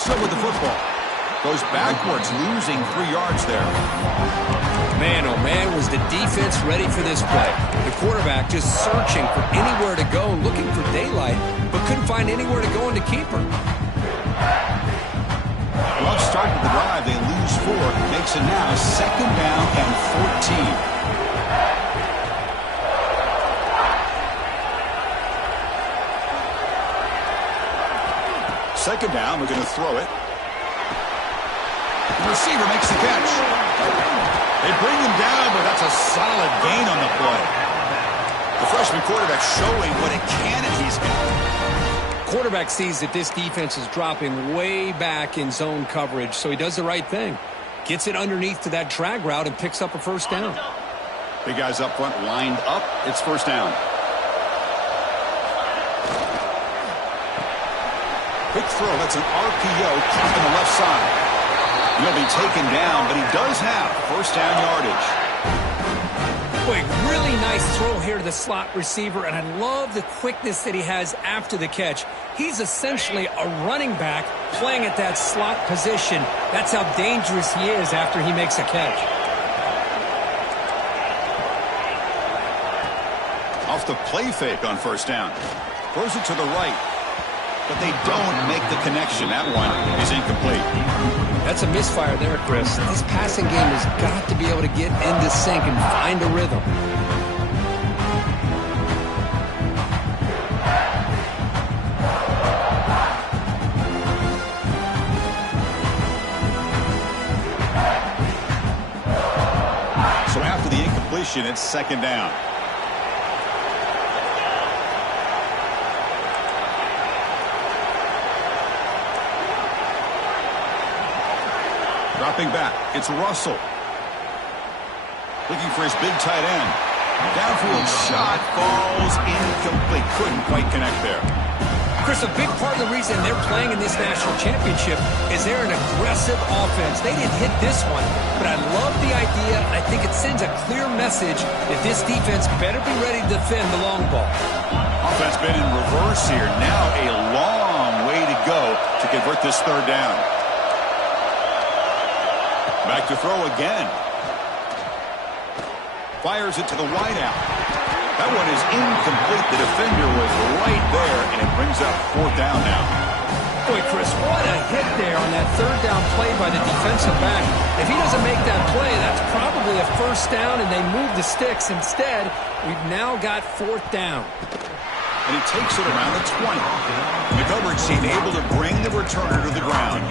Still with the football. Goes backwards, losing 3 yards there. Man, oh man, was the defense ready for this play. The quarterback just searching for anywhere to go, looking for daylight, but couldn't find anywhere to go in the keeper. Rough start to the drive. They lose 4. Makes it now 2nd down and 14. Second down, we're going to throw it. The receiver makes the catch. They bring him down, but that's a solid gain on the play. The freshman quarterback showing what a cannon he's got. Quarterback sees that this defense is dropping way back in zone coverage, so he does the right thing. Gets it underneath to that drag route and picks up a first down. Big guys up front lined up. It's first down. Quick throw. That's an RPO caught on the left side. He'll be taken down, but he does have first down yardage. Boy, really nice throw here to the slot receiver, and I love the quickness that he has after the catch. He's essentially a running back playing at that slot position. That's how dangerous he is after he makes a catch. Off the play fake on first down. Throws it to the right. But they don't make the connection. That one is incomplete. That's a misfire there, Chris. This passing game has got to be able to get into sync and find a rhythm. So after the incompletion, it's second down. Dropping back, it's Russell. Looking for his big tight end. Downfield shot falls incomplete. Couldn't quite connect there. Chris, a big part of the reason they're playing in this national championship is they're an aggressive offense. They didn't hit this one, but I love the idea. I think it sends a clear message that this defense better be ready to defend the long ball. Offense been in reverse here. Now a long way to go to convert this third down. Back to throw again. Fires it to the wideout. That one is incomplete. The defender was right there, and it brings up fourth down now. Boy, Chris, what a hit there on that third down play by the defensive back. If he doesn't make that play, that's probably a first down, and they move the sticks. Instead, we've now got fourth down. And he takes it around the 20. The coverage team able to bring the returner to the ground.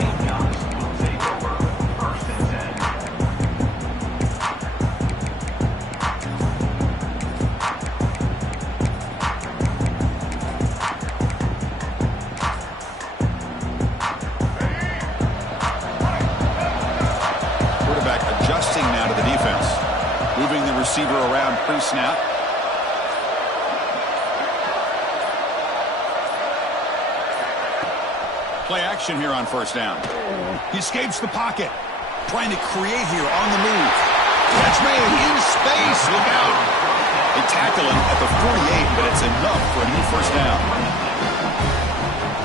Moving the receiver around pre-snap. Play action here on first down. He escapes the pocket. Trying to create here on the move. Catch made in space. Look out. They tackle him at the 48, but it's enough for a new first down.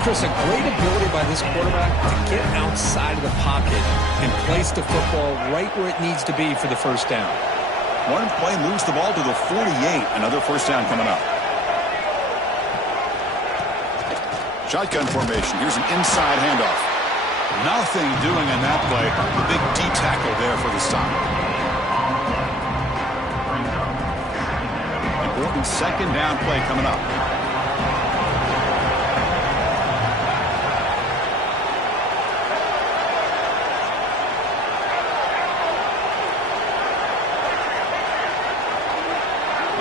Chris, a great ability by this quarterback to get outside of the pocket and place the football right where it needs to be for the first down. One play moves the ball to the 48. Another first down coming up. Shotgun formation. Here's an inside handoff. Nothing doing on that play. The big D tackle there for the stop. Important second down play coming up.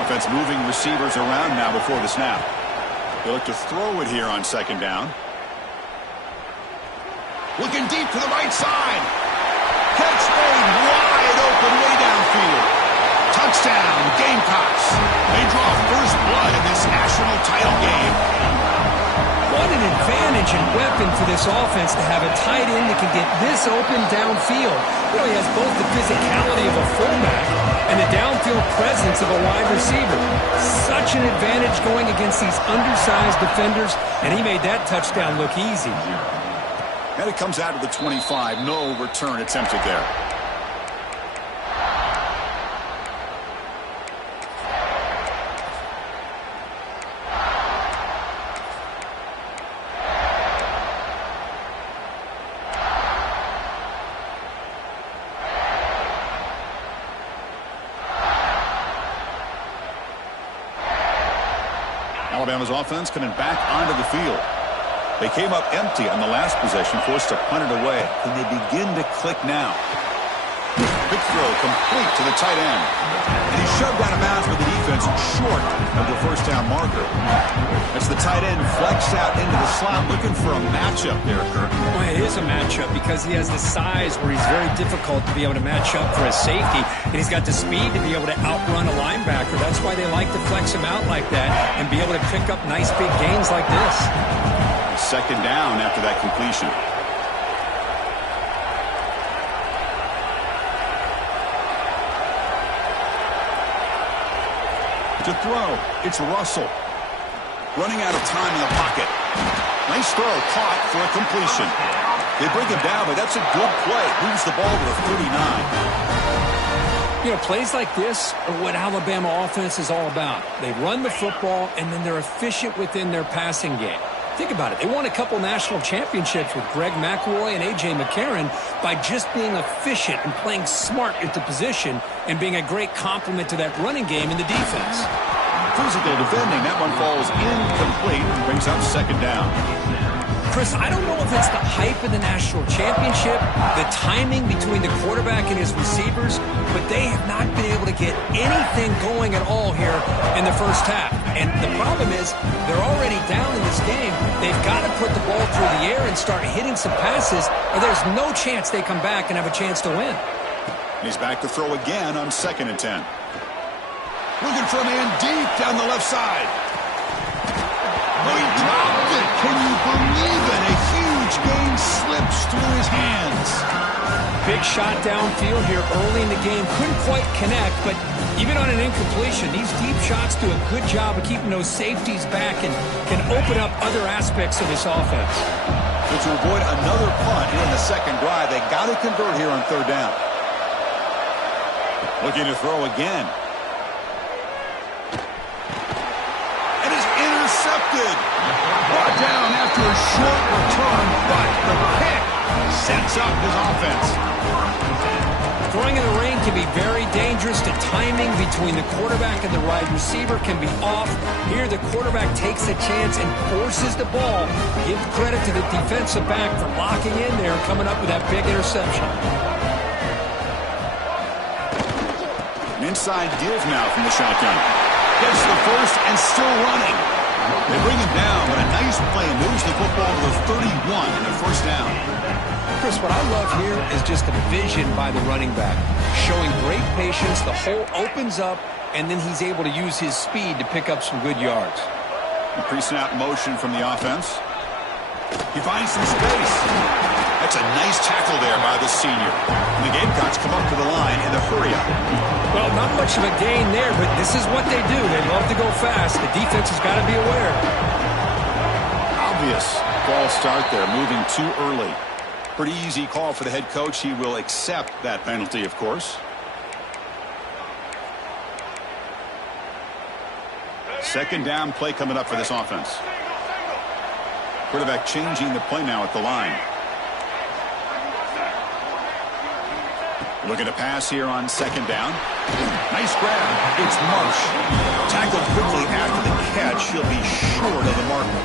Offense moving receivers around now before the snap. They look to throw it here on second down. Looking deep to the right side. Catch made wide open way downfield. Touchdown, Gamecocks. They draw first blood in this national title game. What an advantage and weapon for this offense to have a tight end that can get this open downfield. Really has both the physicality of a fullback and the downfield presence of a wide receiver. Such an advantage going against these undersized defenders, and he made that touchdown look easy. And it comes out of the 25. No return attempted there. Alabama's offense coming back onto the field. They came up empty on the last possession, forced to punt it away. Can they begin to click now? Big throw complete to the tight end. And he's shoved out of bounds with the defense short of the first down marker. As the tight end flexed out into the slot, looking for a matchup there, Kirk. Well, it is a matchup because he has the size where he's very difficult to be able to match up for a safety. And he's got the speed to be able to outrun a linebacker. That's why they like to flex him out like that and be able to pick up nice big gains like this. Second down after that completion. To throw, it's Russell. Running out of time in the pocket. Nice throw, caught for a completion. They bring him down, but that's a good play. Moves the ball to the 39. You know, plays like this are what Alabama offense is all about. They run the football, and then they're efficient within their passing game. Think about it. They won a couple national championships with Greg McElroy and A.J. McCarron by just being efficient and playing smart at the position and being a great complement to that running game in the defense. Physical defending. That one falls incomplete and brings up second down. Chris, I don't know if it's the hype of the national championship, the timing between the quarterback and his receivers, but they have not been able to get anything going at all here in the first half. And the problem is they're already down in this game. They've got to put the ball through the air and start hitting some passes, or there's no chance they come back and have a chance to win. He's back to throw again on 2nd and 10. Looking for a man deep down the left side. Oh, he dropped it. Can you believe it? A huge gain slips through his hands. Big shot downfield here early in the game. Couldn't quite connect, but even on an incompletion, these deep shots do a good job of keeping those safeties back and can open up other aspects of this offense. So to avoid another punt here in the second drive, they got to convert here on 3rd down. Looking to throw again. And is intercepted. Brought down after a short return, but the pick sets up his offense. Throwing in the rain can be very dangerous. The timing between the quarterback and the wide receiver can be off. Here, the quarterback takes a chance and forces the ball. Give credit to the defensive back for locking in there and coming up with that big interception. An inside deals now from the shotgun. Gets the first and still running. They bring him down, but a nice play moves the football to the 31 and a first down. Chris, what I love here is just the vision by the running back. Showing great patience, the hole opens up, and then he's able to use his speed to pick up some good yards. Pre-snap motion from the offense. He finds some space. That's a nice tackle there by the senior. And the Gamecocks come up to the line in the hurry-up. Well, not much of a gain there, but this is what they do. They love to go fast. The defense has got to be aware. Obvious false start there, moving too early. Pretty easy call for the head coach. He will accept that penalty, of course. Second down play coming up for this offense. Quarterback changing the play now at the line. Looking to pass here on 2nd down. Nice grab. It's Marsh. Tackled quickly after the catch. He'll be short of the marker.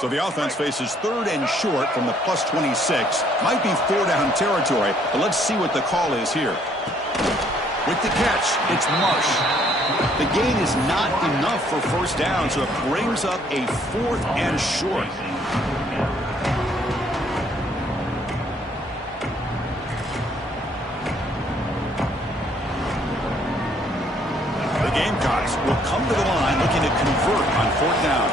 So the offense faces 3rd and short from the +26. Might be 4-down territory, but let's see what the call is here. With the catch, it's Marsh. The gain is not enough for first down, so it brings up a 4th and short. Gamecocks will come to the line looking to convert on 4th down.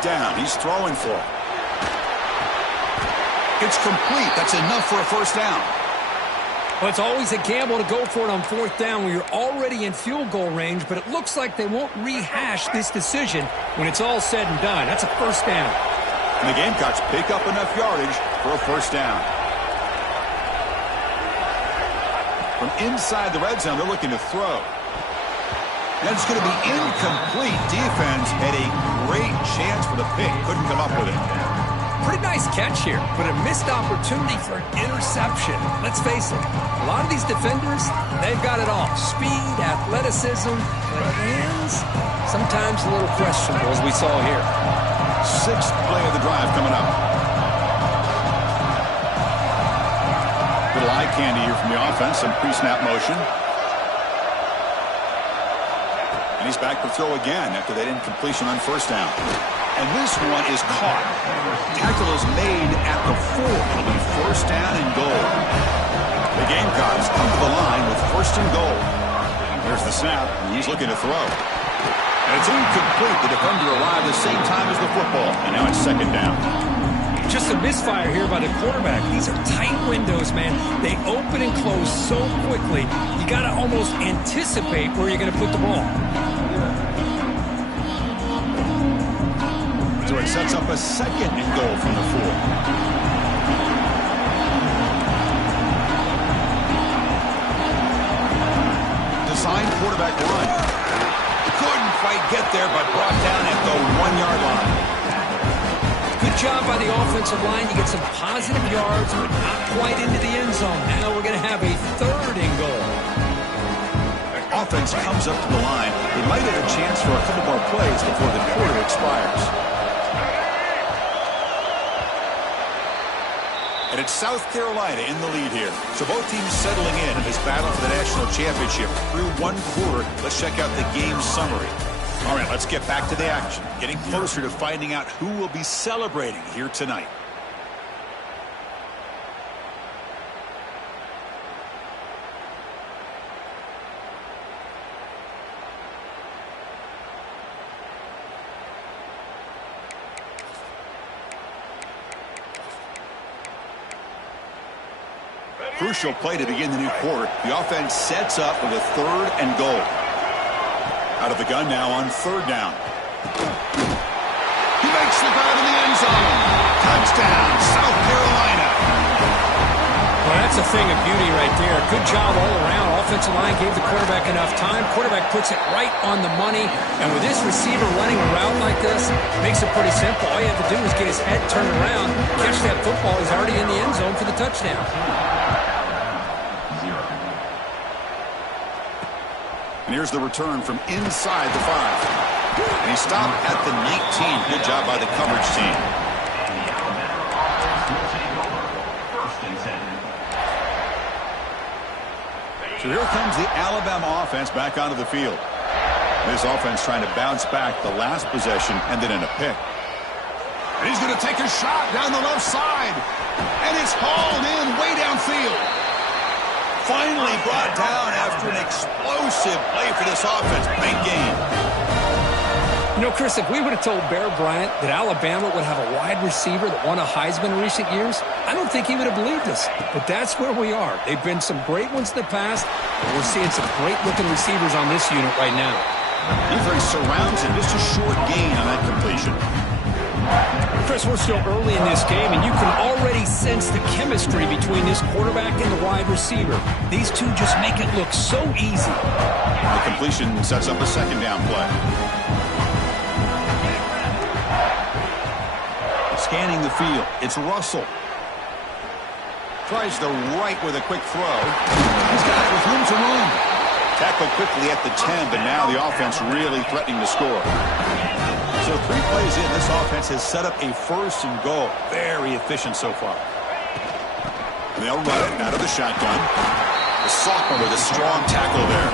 Down. He's throwing for it. It's complete. That's enough for a first down. Well, it's always a gamble to go for it on 4th down when you're already in field goal range, but it looks like they won't rehash this decision when it's all said and done. That's a first down. And the Gamecocks pick up enough yardage for a first down. From inside the red zone, they're looking to throw. And it's going to be incomplete. Defense had a great chance for the pick. Couldn't come up with it. Pretty nice catch here, but a missed opportunity for an interception. Let's face it, a lot of these defenders, they've got it all. Speed, athleticism, but hands, sometimes a little questionable, as we saw here. 6th play of the drive coming up. Little eye candy here from the offense. Some pre-snap motion. And he's back to throw again after that incompletion on 1st down. And this one is caught. Tackle is made at the 4. It'll be 1st down and goal. The Gamecocks come to the line with 1st and goal. There's the snap, and he's looking to throw. And it's incomplete. The defender arrived the same time as the football, and now it's 2nd down. Just a misfire here by the quarterback. These are tight windows, man. They open and close so quickly. You got to almost anticipate where you're going to put the ball. So it sets up a 2nd and goal from the 4. Designed quarterback run. Couldn't quite get there, but brought down at the 1-yard line. Good job by the offensive line. You get some positive yards, but not quite into the end zone. Now we're going to have a 3rd and goal. Offense comes up to the line. They might have a chance for a couple more plays before the quarter expires. And it's South Carolina in the lead here. So both teams settling in this battle for the national championship through 1 quarter. Let's check out the game summary. All right, let's get back to the action. Getting closer to finding out who will be celebrating here tonight. Crucial play to begin the new quarter. The offense sets up with a 3rd and goal. Out of the gun now on 3rd down. He makes the grab in the end zone. Touchdown, South Carolina. Well, that's a thing of beauty right there. Good job all around. Offensive line gave the quarterback enough time. Quarterback puts it right on the money. And with this receiver running a route like this, makes it pretty simple. All you have to do is get his head turned around, catch that football. He's already in the end zone for the touchdown. And here's the return from inside the 5. And he stopped at the 19. Good job by the coverage team. So here comes the Alabama offense back onto the field. This offense trying to bounce back the last possession and then in a pick. And he's going to take a shot down the left side. And it's hauled in way downfield. Finally brought down after an explosive play for this offense. Big game. You know, Chris, if we would have told Bear Bryant that Alabama would have a wide receiver that won a Heisman in recent years, I don't think he would have believed us. But that's where we are. They've been some great ones in the past, but we're seeing some great-looking receivers on this unit right now. He surrounds him. Just a short gain on that completion. Chris, we're still early in this game, and you can already sense the chemistry between this quarterback and the wide receiver. These two just make it look so easy. The completion sets up a 2nd down play. Scanning the field, it's Russell. Tries the right with a quick throw. He's got it with room to run. Tackled quickly at the 10, but now the offense really threatening to score. So 3 plays in, this offense has set up a 1st and goal. Very efficient so far. And they'll run it out of the shotgun. The sophomore with a strong tackle there.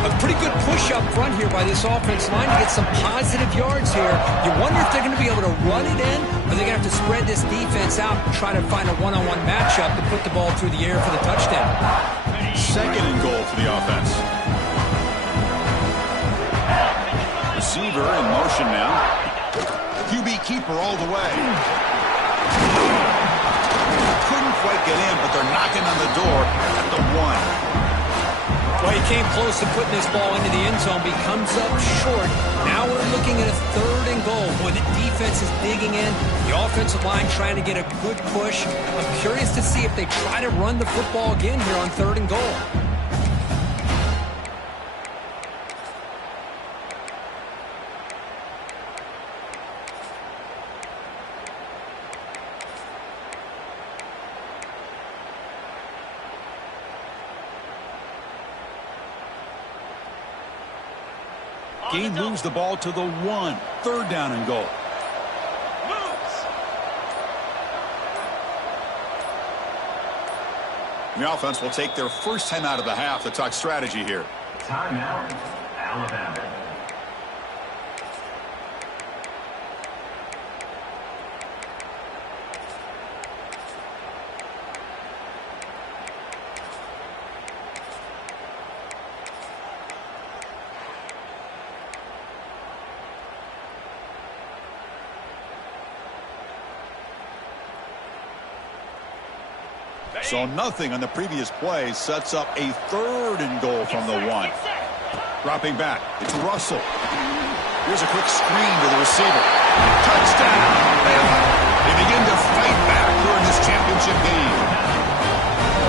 A pretty good push up front here by this offense line to get some positive yards here. You wonder if they're going to be able to run it in, or they're going to have to spread this defense out and try to find a one-on-one matchup to put the ball through the air for the touchdown. Second and goal for the offense. Receiver in motion now. QB keeper all the way. Couldn't quite get in, but they're knocking on the door at the 1. Well, he came close to putting this ball into the end zone, but he comes up short. Now we're looking at a third and goal. Boy, the defense is digging in. The offensive line trying to get a good push. I'm curious to see if they try to run the football again here on third and goal. Gain moves the ball to the 1. Third down and goal. The offense will take their first time out of the half to talk strategy here. Timeout, Alabama. So nothing on the previous play sets up a third and goal from the 1. Dropping back. It's Russell. Here's a quick screen to the receiver. Touchdown! They begin to fight back here in this championship game.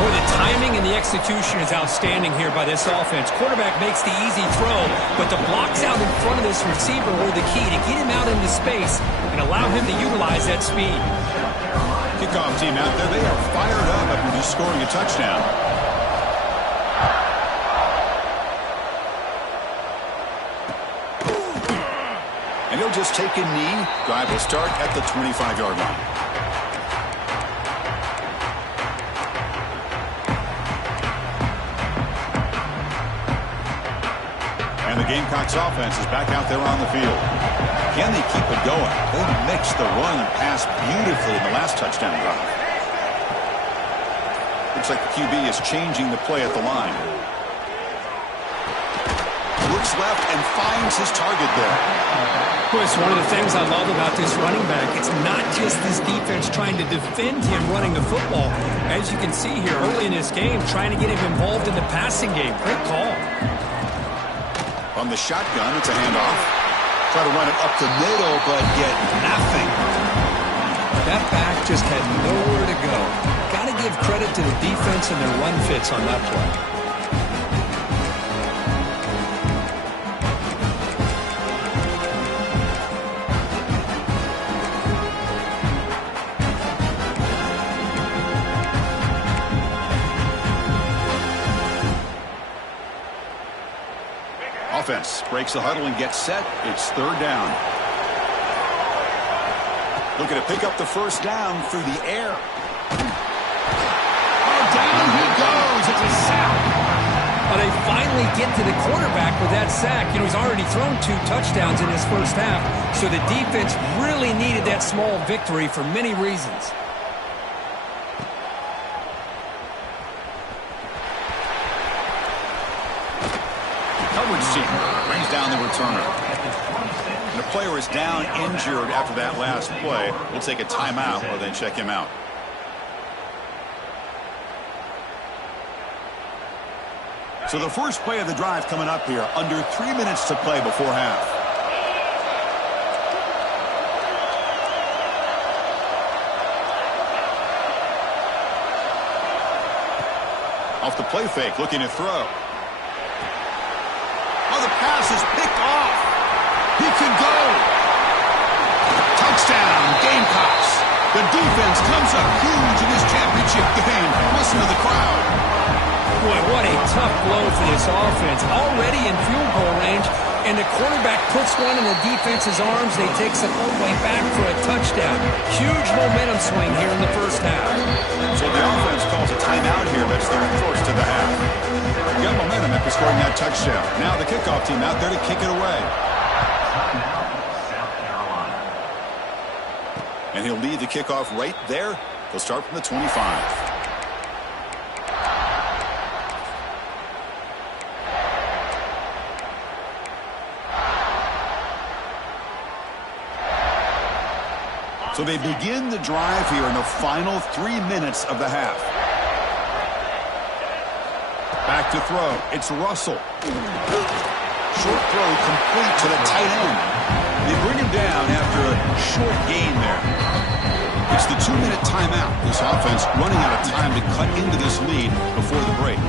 Boy, the timing and the execution is outstanding here by this offense. Quarterback makes the easy throw, but the blocks out in front of this receiver were the key to get him out into space and allow him to utilize that speed. Kickoff team out there. They are fired up after just scoring a touchdown. And he'll just take a knee. Drive will start at the 25-yard line. And the Gamecocks offense is back out there on the field. Can they keep it going? They mixed the run and pass beautifully in the last touchdown drive. Looks like the QB is changing the play at the line. Looks left and finds his target there. Boy, it's one of the things I love about this running back. It's not just this defense trying to defend him running the football. As you can see here early in this game, trying to get him involved in the passing game. Great call. On the shotgun, it's a handoff. Try to run it up the middle, but get nothing. That back just had nowhere to go. Got to give credit to the defense and their run fits on that play. Offense breaks the huddle and gets set. It's third down. Looking to pick up the first down through the air. Oh, down he goes. It's a sack. Well, they finally get to the quarterback with that sack. You know, he's already thrown 2 touchdowns in his first half, so the defense really needed that small victory for many reasons. Team brings down the returner. And the player is down injured after that last play. We'll take a timeout or then check him out. So the first play of the drive coming up here. Under 3 minutes to play before half. Off the play fake, looking to throw. Oh, the pass is picked off. He could go. Touchdown, Gamecocks. The defense comes up huge in this championship game. Listen to the crowd. Boy, what a tough blow for this offense. Already in field goal range, and the quarterback puts one in the defense's arms. They takes it all the way back for a touchdown. Huge momentum swing here in the first half. So the offense calls a timeout here. That's their first of the half. Got momentum after scoring that touchdown. Now the kickoff team out there to kick it away. South Carolina. And he'll lead the kickoff right there. He'll start from the 25. So they begin the drive here in the final 3 minutes of the half. Back to throw. It's Russell. Short throw complete to the tight end. They bring him down after a short gain there. It's the 2-minute timeout. This offense running out of time to cut into this lead before the break.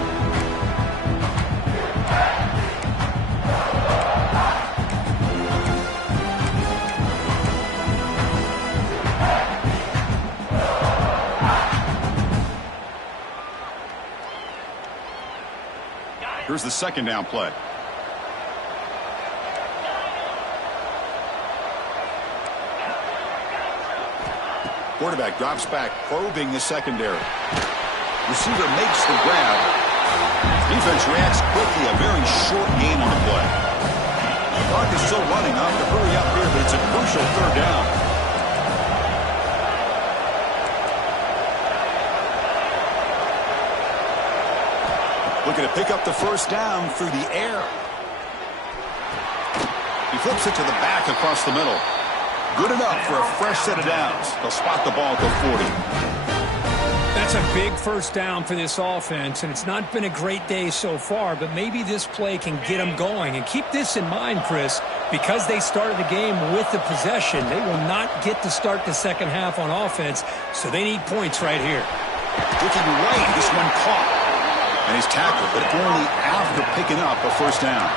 Here's the second down play. Quarterback drops back, probing the secondary. Receiver makes the grab. Defense reacts quickly. A very short gain on the play. The clock is still running. I'll have to hurry up here, but it's a crucial third down. Looking to pick up the first down through the air. He flips it to the back across the middle. Good enough for a fresh set of downs. They'll spot the ball at the 40. That's a big first down for this offense, and it's not been a great day so far, but maybe this play can get them going. And keep this in mind, Chris, because they started the game with the possession, they will not get to start the second half on offense, so they need points right here. Looking right, this one caught. And he's tackled, but only after picking up a first down.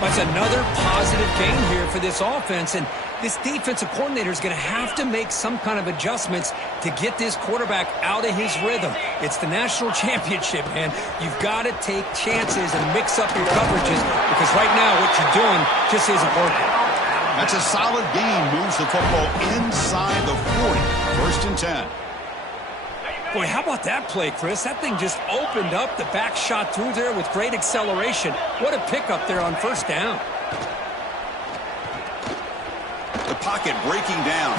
That's another positive game here for this offense, and this defensive coordinator is going to have to make some kind of adjustments to get this quarterback out of his rhythm. It's the national championship, man. You've got to take chances and mix up your coverages, because right now what you're doing just isn't working. That's a solid gain. Moves the football inside the 40. First and 10. Boy, how about that play, Chris? That thing just opened up. The back shot through there with great acceleration. What a pickup there on first down. The pocket breaking down.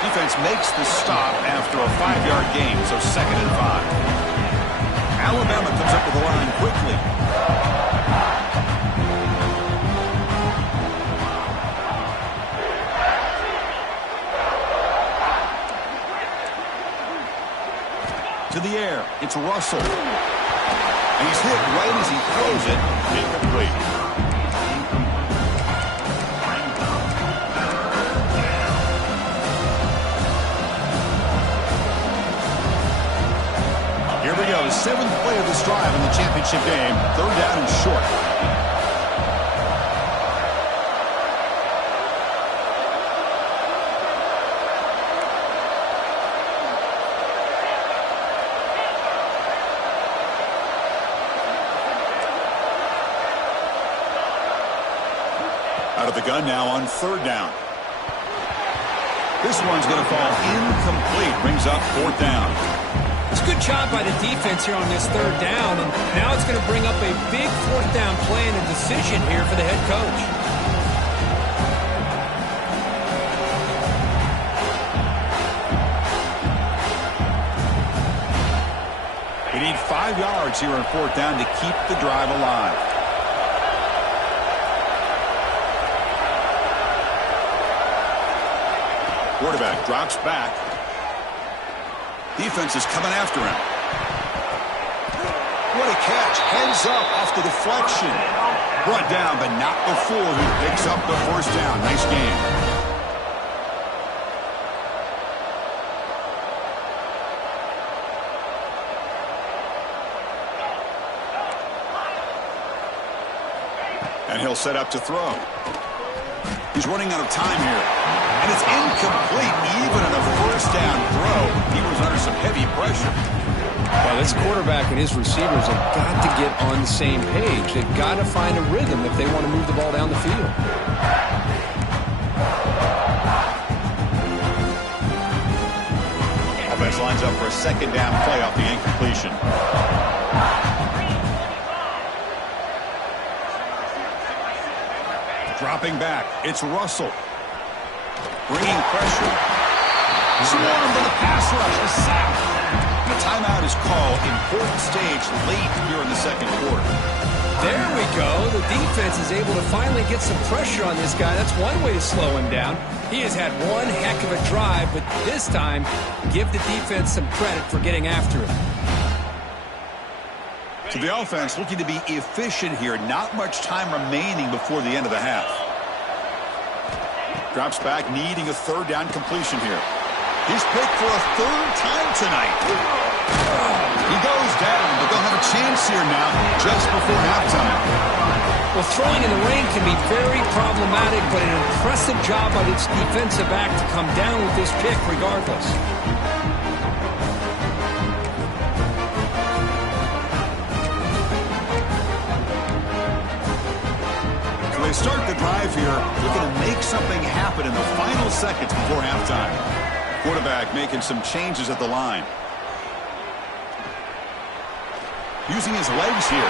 Defense makes the stop after a 5-yard gain, so 2nd and 5. Alabama comes up with the line quickly. To the air, it's Russell. And he's hit right as he throws it. Incomplete. Here we go, the 7th play of this drive in the championship game. 3rd down and short. Out of the gun now on 3rd down. This one's going to fall incomplete. Brings up 4th down. It's a good job by the defense here on this 3rd down, and now it's going to bring up a big 4th down play and a decision here for the head coach. We need 5 yards here on 4th down to keep the drive alive. Quarterback drops back. Defense is coming after him. What a catch. Heads up off the deflection. Brought down, but not before he picks up the first down. Nice game. And he'll set up to throw. He's running out of time here. And it's incomplete, even on a first down throw. He was under some heavy pressure. Well, this quarterback and his receivers have got to get on the same page. They've got to find a rhythm if they want to move the ball down the field. Offense lines up for a 2nd down play off the incompletion. Dropping back, it's Russell. Bringing pressure. Swarmed by the pass rush, a sack. The timeout is called. Important stage late here in the second quarter. There we go. The defense is able to finally get some pressure on this guy. That's one way to slow him down. He has had one heck of a drive, but this time, give the defense some credit for getting after him. So the offense looking to be efficient here. Not much time remaining before the end of the half. Drops back, needing a third down completion here. He's picked for a third time tonight. He goes down, but they'll have a chance here now just before halftime. Well, throwing in the rain can be very problematic, but an impressive job by this defensive back to come down with this pick regardless. So they start the drive here, looking to make something happen in the final seconds before halftime. Quarterback making some changes at the line. Using his legs here.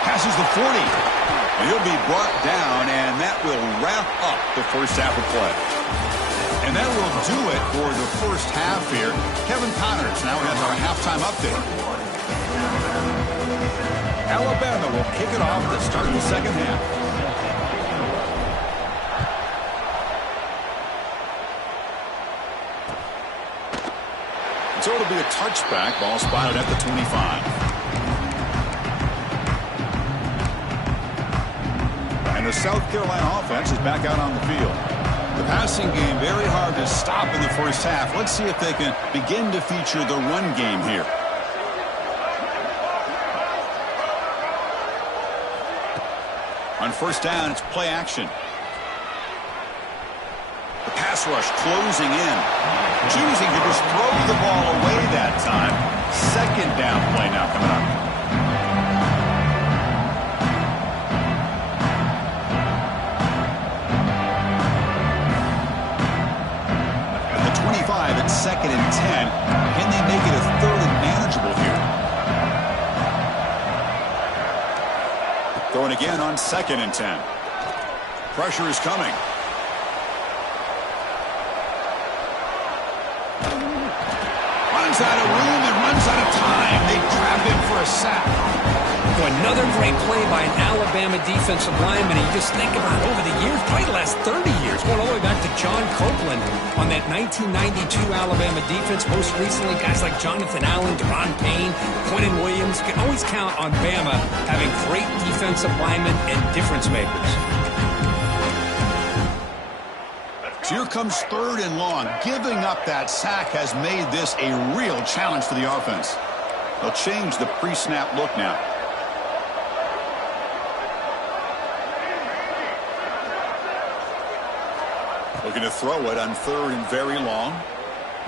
Passes the 40. And he'll be brought down, and that will wrap up the first half of play. And that will do it for the first half here. Kevin Connors now has our halftime update. Alabama will kick it off to start the second half. So it'll be a touchback. Ball spotted at the 25. And the South Carolina offense is back out on the field. The passing game very hard to stop in the first half. Let's see if they can begin to feature the run game here. On first down, it's play action. The pass rush closing in. Choosing to just throw the ball away that time. Second down play now coming up. At the 25, it's 2nd and 10. Can they make it a third and manageable here? Going again on 2nd and 10. Pressure is coming. Runs out of room and runs out of time. They trap him for a sack. Another great play by an Alabama defensive lineman. You just think about it over the years, probably the last 30 years, going all the way back to John Copeland on that 1992 Alabama defense. Most recently, guys like Jonathan Allen, Deron Payne, Quentin Williams. You can always count on Bama having great defensive linemen and difference makers. So here comes 3rd and long. Giving up that sack has made this a real challenge for the offense. They'll change the pre-snap look now. Looking to throw it on 3rd and very long.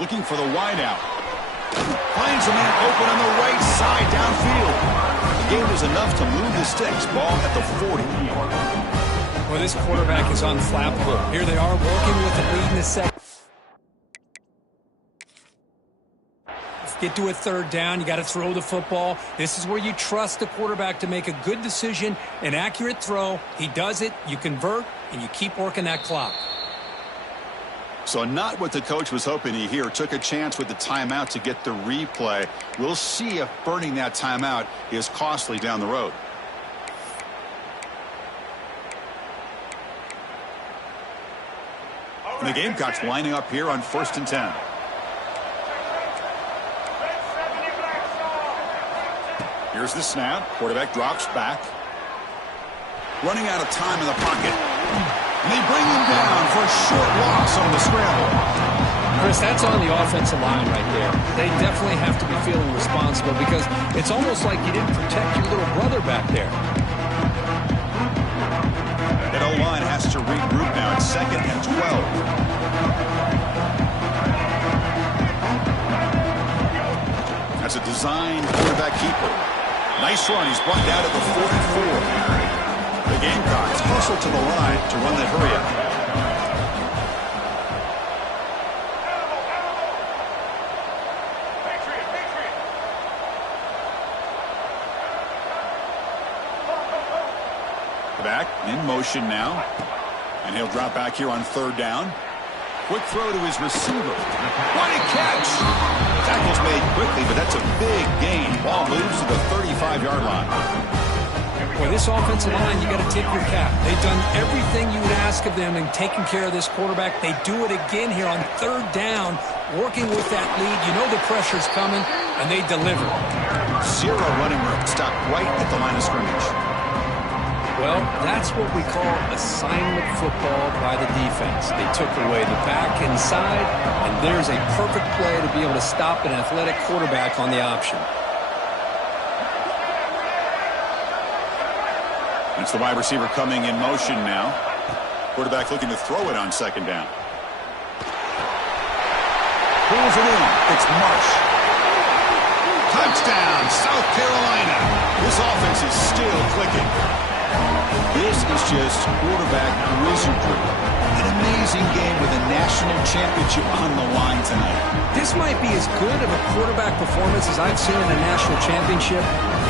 Looking for the wideout. Finds a man open on the right side downfield. The game was enough to move the sticks. Ball at the 40. Well, this quarterback is unflappable. Here they are working with the lead in the second. Get to a 3rd down. You got to throw the football. This is where you trust the quarterback to make a good decision, an accurate throw. He does it, you convert, and you keep working that clock. So not what the coach was hoping to hear. Took a chance with the timeout to get the replay. We'll see if burning that timeout is costly down the road. And the Gamecocks lining up here on 1st and 10. Here's the snap. Quarterback drops back. Running out of time in the pocket. And they bring him down for a short loss on the scramble. Chris, that's on the offensive line right there. They definitely have to be feeling responsible because it's almost like you didn't protect your little brother back there. That O-line has to regroup now. It's 2nd and 12. That's a design quarterback keeper. Nice run. He's brought down at the 44. The Gamecocks hustle to the line to run that hurry up. Back in motion now. And he'll drop back here on third down. Quick throw to his receiver. What a catch! Tackle's made quickly, but that's a big gain. Ball moves to the 35-yard line. Boy, this offensive line, you got to tip your cap. They've done everything you would ask of them in taking care of this quarterback. They do it again here on third down, working with that lead. You know the pressure's coming, and they deliver. Zero running room. Stop right at the line of scrimmage. Well, that's what we call assignment football by the defense. They took away the back inside, and there's a perfect play to be able to stop an athletic quarterback on the option. It's the wide receiver coming in motion now. Quarterback looking to throw it on second down. Pulls it in. It's Marsh. Touchdown, South Carolina. This offense is still clicking. This is just quarterback wizardry. An amazing game with a national championship on the line tonight. This might be as good of a quarterback performance as I've seen in a national championship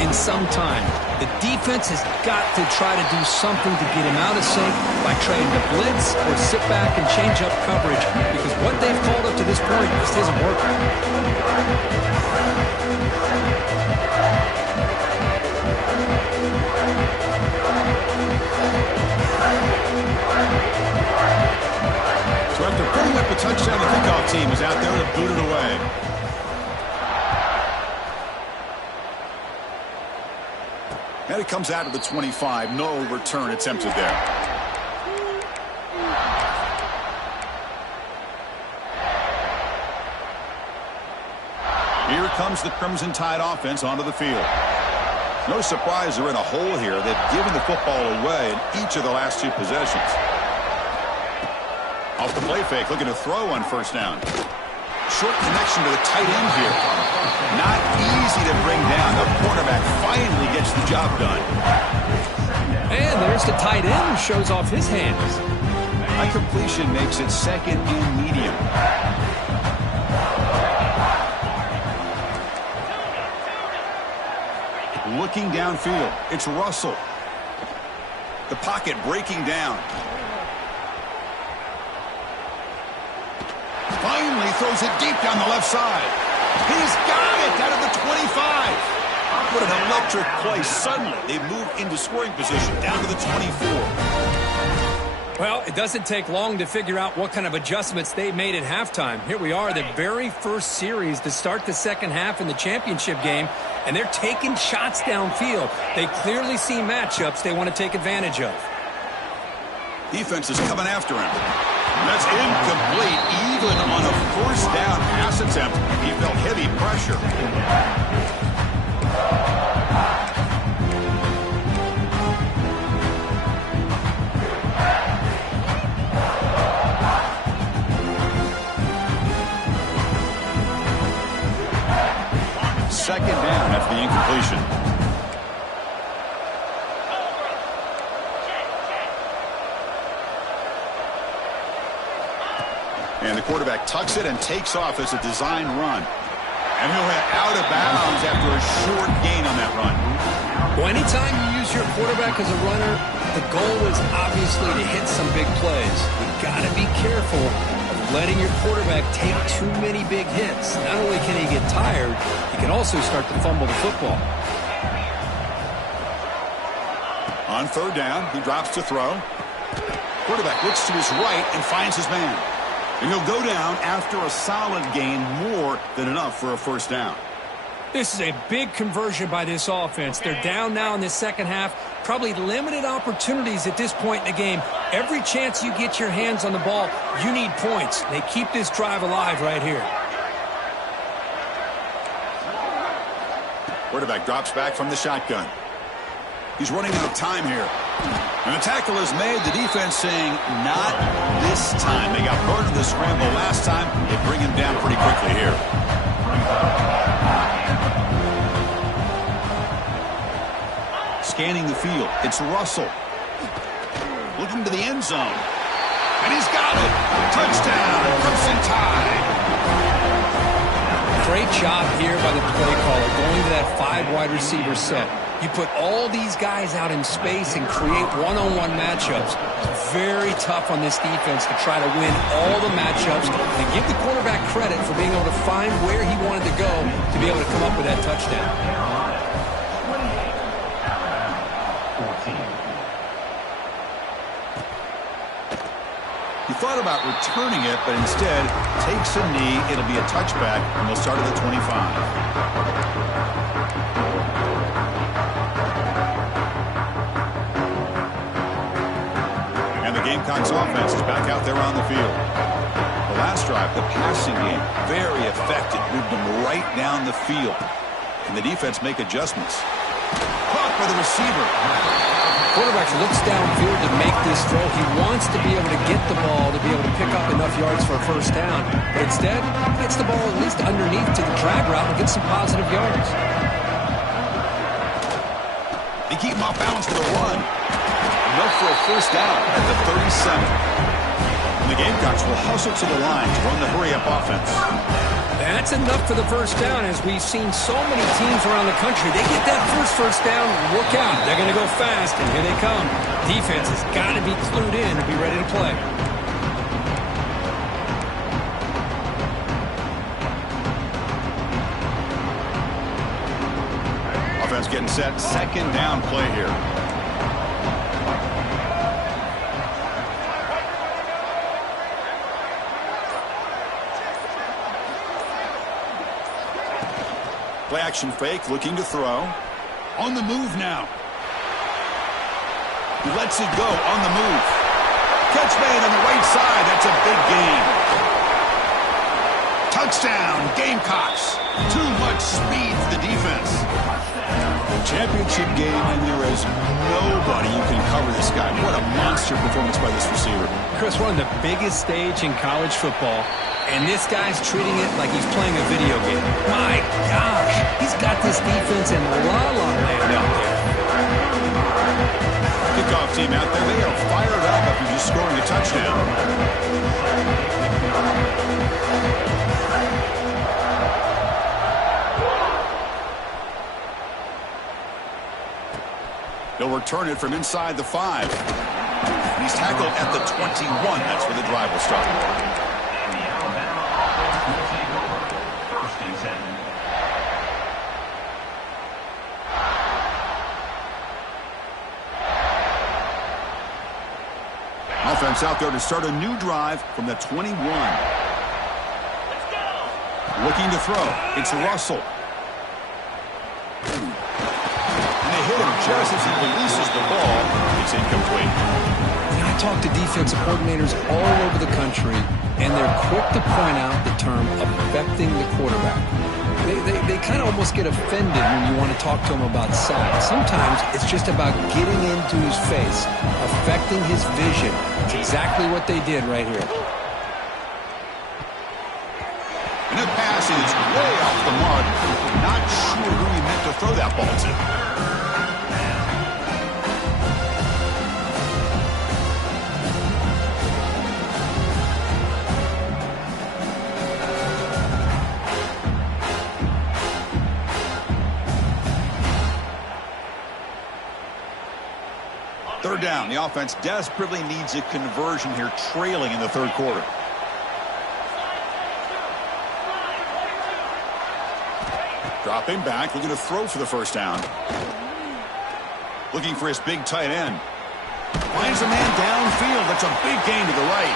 in some time. The defense has got to try to do something to get him out of sync by trying to blitz or sit back and change up coverage, because what they've called up to this point just isn't working. So after putting up a touchdown, the kickoff team is out there to boot it away. And it comes out of the 25. No return attempted there. Here comes the Crimson Tide offense onto the field. No surprise they're in a hole here. They've given the football away in each of the last two possessions. Off the play fake, looking to throw on first down. Short connection to the tight end here. Not easy to bring down. The cornerback finally gets the job done. And there's the tight end who shows off his hands. High completion makes it second and medium. Looking downfield, it's Russell. The pocket breaking down. Finally throws it deep down the left side. He's got it down at the 25. What an electric play. Suddenly, they move into scoring position down to the 24. Well, it doesn't take long to figure out what kind of adjustments they made at halftime. Here we are, the very first series to start the second half in the championship game, and they're taking shots downfield. They clearly see matchups they want to take advantage of. Defense is coming after him. That's incomplete. Even on a first down pass attempt, he felt heavy pressure. Second down after the incompletion. And the quarterback tucks it and takes off as a design run. And he'll head out of bounds after a short gain on that run. Well, anytime you use your quarterback as a runner, the goal is obviously to hit some big plays. You've got to be careful of letting your quarterback take too many big hits. Not only can he get tired, he can also start to fumble the football. On third down, he drops to throw. Quarterback looks to his right and finds his man. And he'll go down after a solid gain, more than enough for a first down. This is a big conversion by this offense. They're down now in the second half. Probably limited opportunities at this point in the game. Every chance you get your hands on the ball, you need points. They keep this drive alive right here. Quarterback drops back from the shotgun. He's running out of time here. And the tackle is made. The defense saying, not this time. They got burned in the scramble last time. They bring him down pretty quickly here. Scanning the field. It's Russell. Looking to the end zone. And he's got it. Touchdown, Crimson Tide. Great job here by the play caller going to that 5 wide receiver set. You put all these guys out in space and create one-on-one matchups. It's very tough on this defense to try to win all the matchups and give the quarterback credit for being able to find where he wanted to go to be able to come up with that touchdown. He thought about returning it, but instead takes a knee. It'll be a touchback, and they'll start at the 25. The Gamecocks offense is back out there on the field. The last drive, the passing game, very effective. Moved them right down the field. Can the defense make adjustments? Caught by the receiver. Quarterback looks downfield to make this throw. He wants to be able to get the ball to be able to pick up enough yards for a first down. But instead, he gets the ball at least underneath to the drag route and gets some positive yards. They keep him off balance for the run. Enough for a first down at the 37. And the Gamecocks will hustle to the line to run the hurry-up offense. That's enough for the first down. As we've seen so many teams around the country, they get that first down, look out. They're going to go fast, and here they come. Defense has got to be clued in and be ready to play. Offense getting set. Second down play here. Play action fake, looking to throw. On the move now. He lets it go on the move. Catch made on the right side. That's a big gain. Touchdown, Gamecocks. Too much speed for the defense. Championship game, and there is nobody who can cover this guy. What a monster performance by this receiver. Chris, we're on the biggest stage in college football, and this guy's treating it like he's playing a video game. My gosh, he's got this defense in la-la land out there. Kickoff team out there, they are fired up after just scoring a touchdown. They'll return it from inside the 5. And he's tackled at the 21. That's where the drive will start. Offense out there to start a new drive from the 21. Looking to throw. It's Russell. Hit him just as he releases the ball. It's incomplete. I talk to defensive coordinators all over the country, and they're quick to point out the term affecting the quarterback. They kind of almost get offended when you want to talk to them about sacks. Sometimes it's just about getting into his face, affecting his vision. It's exactly what they did right here. And the pass is way off the mark. Not sure who he meant to throw that ball to. Third down. The offense desperately needs a conversion here, trailing in the third quarter. Dropping back, looking to throw for the first down. Looking for his big tight end. Finds a man downfield. That's a big gain to the right.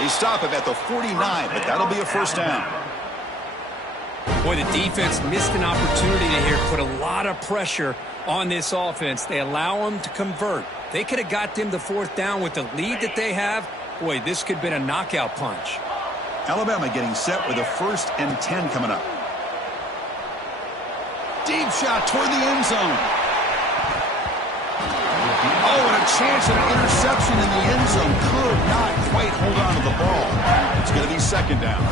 They stop him at the 49, but that'll be a first down. Boy, the defense missed an opportunity to here put a lot of pressure on this offense. They allow them to convert. They could have got them the fourth down with the lead that they have. Boy, this could have been a knockout punch. Alabama getting set with a 1st and 10 coming up. Deep shot toward the end zone. Oh, and a chance at an interception in the end zone. Could not quite hold on to the ball. It's going to be second down.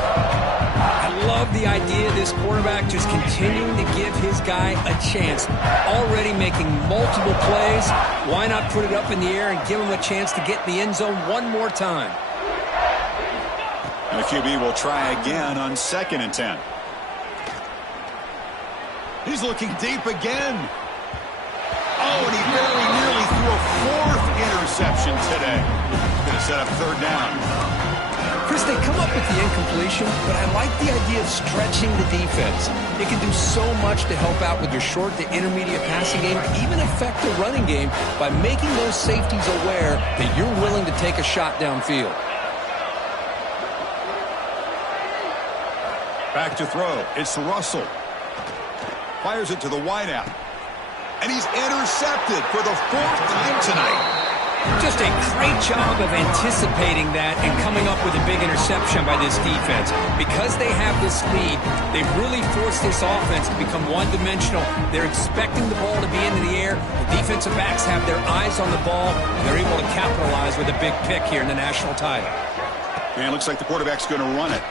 I love the idea of this quarterback just continuing to give his guy a chance. Already making multiple plays. Why not put it up in the air and give him a chance to get in the end zone one more time? And the QB will try again on 2nd and 10. He's looking deep again. Oh, and he very nearly threw a fourth interception today. Going to set up third down. Chris, they come up with the incompletion, but I like the idea of stretching the defense. It can do so much to help out with your short to intermediate passing game, even affect the running game by making those safeties aware that you're willing to take a shot downfield. Back to throw. It's Russell. Fires it to the wideout. And he's intercepted for the fourth time tonight. Just a great job of anticipating that and coming up with a big interception by this defense. Because they have this lead, they've really forced this offense to become one-dimensional. They're expecting the ball to be into the air. The defensive backs have their eyes on the ball, and they're able to capitalize with a big pick here in the national title. And it looks like the quarterback's going to run it.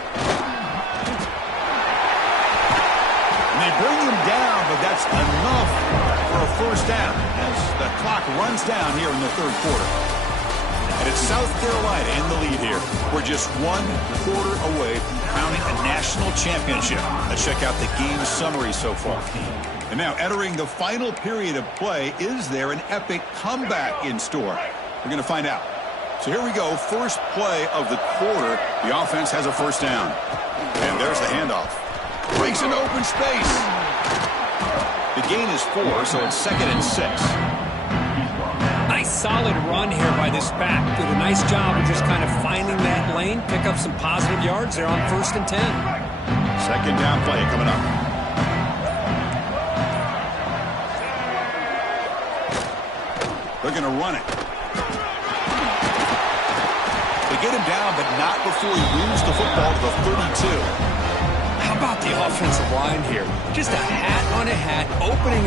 And they bring him down, but that's enough for a first down as the clock runs down here in the third quarter. And it's South Carolina in the lead here. We're just 1 quarter away from crowning a national championship. Let's check out the game summary so far. And now entering the final period of play, is there an epic comeback in store? We're going to find out. So here we go, first play of the quarter. The offense has a first down. And there's the handoff. Breaks into open space. The gain is 4, so it's 2nd and 6. Nice solid run here by this back. Did a nice job of just kind of finding that lane, pick up some positive yards there on 1st and 10. Second down play coming up. They're going to run it. They get him down, but not before he moves the football to the 32. How about the offensive line here? Just a hat on a hat, opening up.